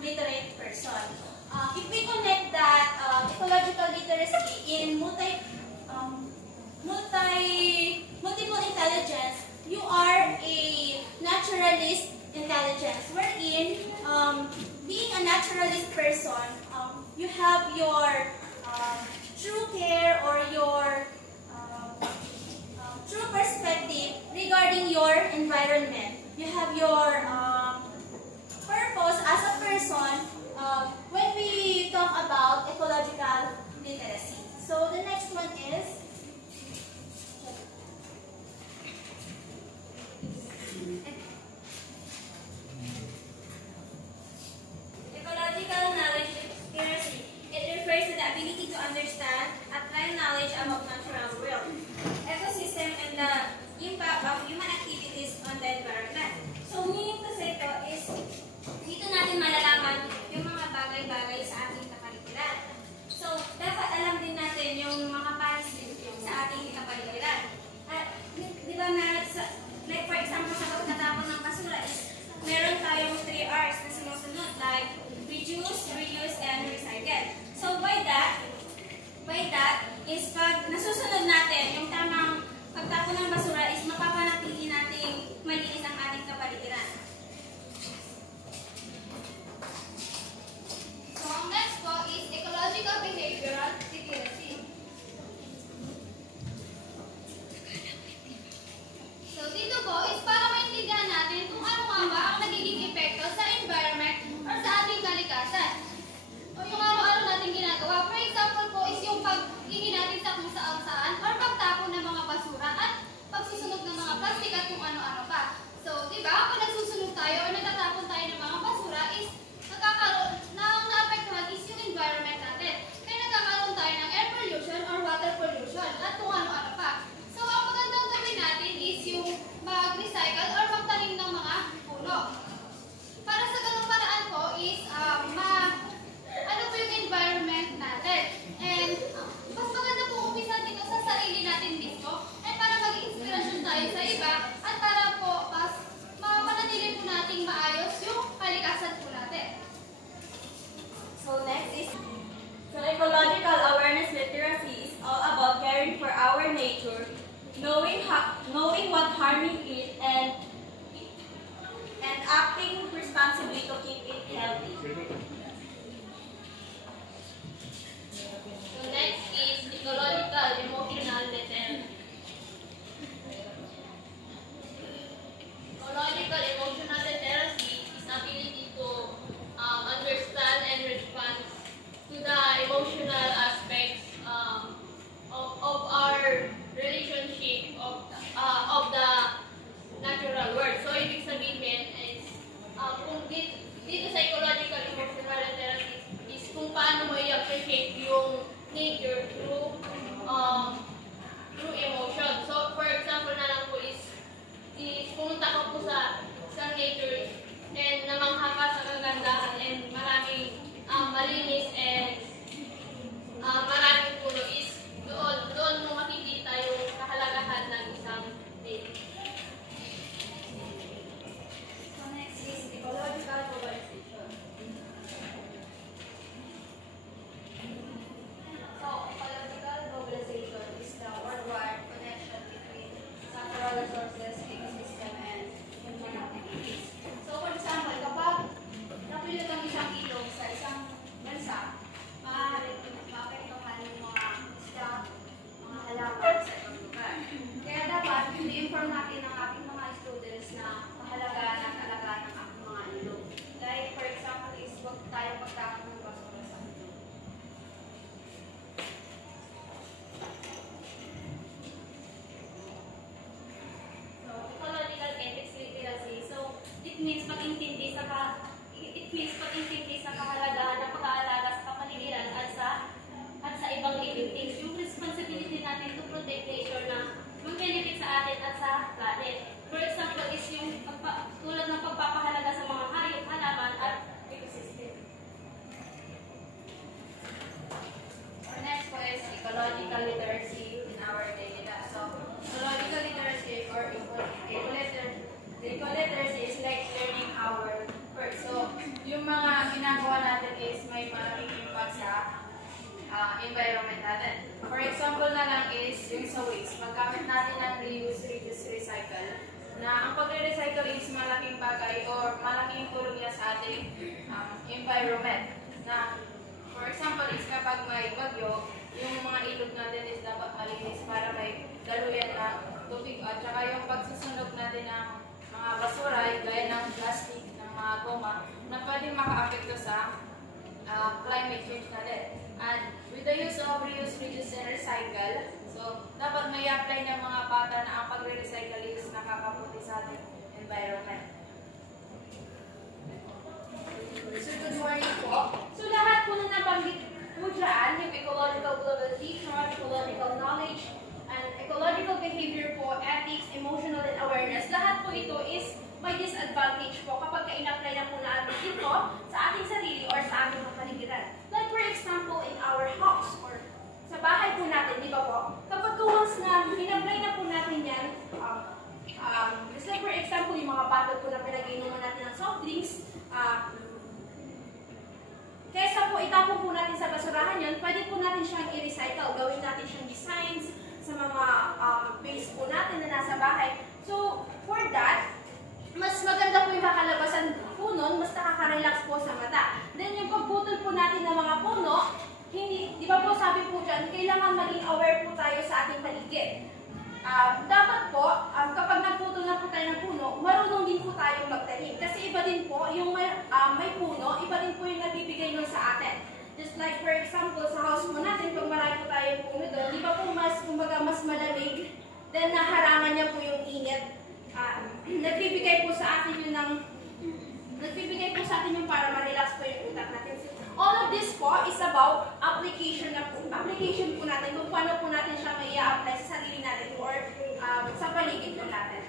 literate person. If we connect that ecological literacy in multiple intelligence, you are a naturalist intelligence, wherein being a naturalist person, you have your true care or your true perspective regarding your environment. You have your purpose as a person when we talk about ecological literacy. So the next one is ecological knowledge literacy. It refers to the ability to understand, apply knowledge about natural world, ecosystem, and the impact of human activities on the environment. So meaning kasi ito is dito natin malalaman yung mga bagay-bagay sa ating kapaligiran. So dapat alam din natin yung mga panis sa ating kapaligiran. At di ba like for example sa pagtatapon ng basura is meron tayong 3 R's na sinusunod, like reduce, reuse, and recycle. So by that is pag nasusunod natin yung tamang pagtapon ng basura is mapapanatili nating malinis ang ating kapaligiran. So ang next po is ecological behavioral literacy. So dito po is para maintindihan natin kung ano nga ba ang nagiging epekto sa environment or sa ating kalikasan. O yung araw-araw natin ginagawa. For example po is yung pag-ihi natin sa kung saan or pagtapon ng mga basura at pagsusunog ng mga plastic at kung ano-ano pa. So, di ba, pag nagsusunog tayo or nagtatapon tayo ng mga basura is naapektuhan is yung environment natin. Kaya nagkakaroon tayo ng air pollution or water pollution at kung ano-ano pa. So, ang magandang gawin natin is yung mag-recycle or magtanim ng mga puno. Para sa ganung paraan po is ano po yung environment natin. And mas maganda po umpisa dito sa sarili natin mismo at para maging inspirasyon tayo sa iba at para po mas mapanatili po nating maayos yung kalikasan po natin. So next is ecological awareness literacy is all about caring for our nature, knowing what harming it, and acting responsibly to keep it healthy. So next is ecological emotional literacy. Ecological emotional literacy is ability to understand and respond to the emotional aspects of our relationship of the natural world. So ibig sabihin is kung dito sa ecological emotional literacy is kung paano mo i-appreciate yung nature through emotion. So for example na lang po is pumunta ka po sa nature and namangha ka sa kagandahan and maraming malinis and maraming puno is doon mo makikita yung kahalagahan ng isang nature. So next is ecological globalization. So ecological globalization is the worldwide connection between natural resources, ecosystem, and human activities. So for example, kapag napilot ang isang ilog sa isang bansa, maaaring maapektuhan yung mga isda, mga halaman sa ibang lugar. Kaya dapat i-inform natin ang ating mga students na mahalagaan at alagaan ng ating mga ilog. Like for example is huwag tayo pagtapon ng basura sa ilog. So ecological ethics literacy. So it means pag-intindi sa kahalagahan ng pag-aalaga sa kapaligiran at sa ibang living things. Yung responsibility natin to protect nature na mag-benefit sa atin at sa planet. For example is yung tulad ng pagpapahalaga sa mga hayop, halaman at ecosystem. Our next po is ecological literacy in our daily life. So ecological literacy or eco-literacy is like learning our work. So yung mga may malaking impact sa environment natin. For example na lang is yung sa waste. Maggamit natin ng reuse, reduce, recycle. Na ang pagre-recycle is malaking bagay or malaking tulong niya sa ating environment. Na for example is kapag may bagyo, yung mga ilog natin is dapat malinis para may daluyan ng tubig. At saka yung pagsusunog natin ng mga basura, gaya ng plastic, ng mga goma, na pwedeng maka-apekto sa climate change natin. And with the use of reuse, reduce, and recycle, so dapat may apply ng mga bata na ang pagre-recycle is nakakabuti sa ating environment. So, good morning po. So, lahat po na nabanggit po dyan, yung ecological global picture, ecological knowledge, and ecological behavior po, ethics, emotional and awareness, lahat po ito is may disadvantage po kapag ka-in-apply na po natin ito sa ating sarili or sa ating kapaligiran. Like for example, in our house or sa bahay po natin, di ba po? Kapag once na in-apply na po natin yan, just like for example, yung mga bottle po na pinag-inuman natin ng soft drinks, kesa po itapon po natin sa basurahan yun, pwede po natin siyang i-recycle. Gawin natin siyang designs sa mga base po natin na nasa bahay. So, for that, mas maganda po yung kakalabasan po nun, mas nakaka-relax po sa mata. Then, yung pagputol po natin ng mga puno, hindi, di ba po sabi po dyan, kailangan maging aware po tayo sa ating paligid. Dapat po, kapag nagputol na po tayo ng puno, marunong din po tayong magtanim. Kasi iba din po, yung may puno, iba din po yung nagbibigay nun sa atin. Just like for example, sa house po natin, pag marami po tayong puno doon, di ba po mas malamig, then naharangan niya po yung init. Nagbibigay po sa atin yung para ma-relax po yung utak natin. All of this po is about application po natin, kung paano po natin siya may i-apply sa sarili natin or sa paligid po natin.